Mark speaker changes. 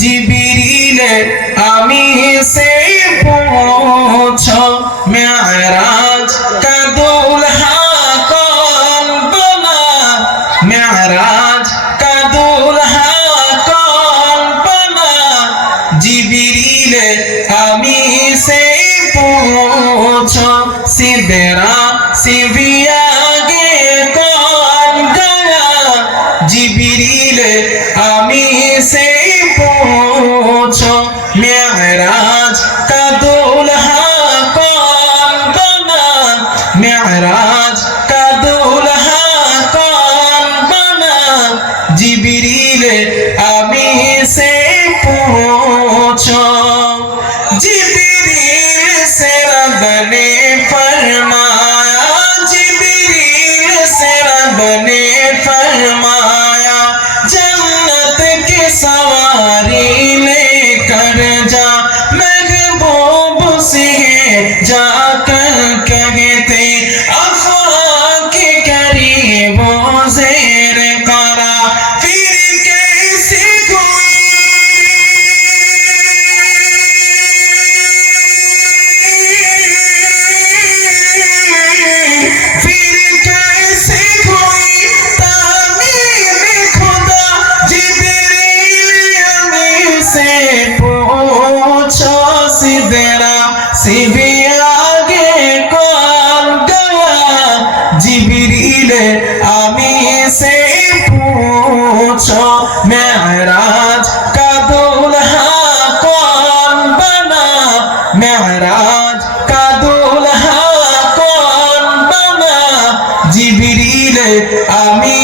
Speaker 1: জিবিরিলে, আমি সে পৌঁছ, মেয়ারাজ কাদুল কল্পনা মেয়ারাজ কাদুল কল্পনা জিবিরিলে, আমি সে পৌঁছ সিদেরা সিবি मेराज का दूल्हा कौन का दूल्हा कौन बना? जिबरील अमी से पूछो। जिबरील से ने फरमाया, जिबरील से ने फरमाया, जन्नत के सवारी जाकर कहते अफवाह के करीबों जेर करा फिर कैसे कोई फिर कैसे कोई तामीर खुदा जिब्रील अमीर से पूछो सिदरा সিবি আগে কোন দেওয়া জিবিরিলে, আমি সে পুছ মেরাজ কাদুল হা কন বানা, মেরাজ কাদুল হা কোন বানা, জিবিরিলে, আমি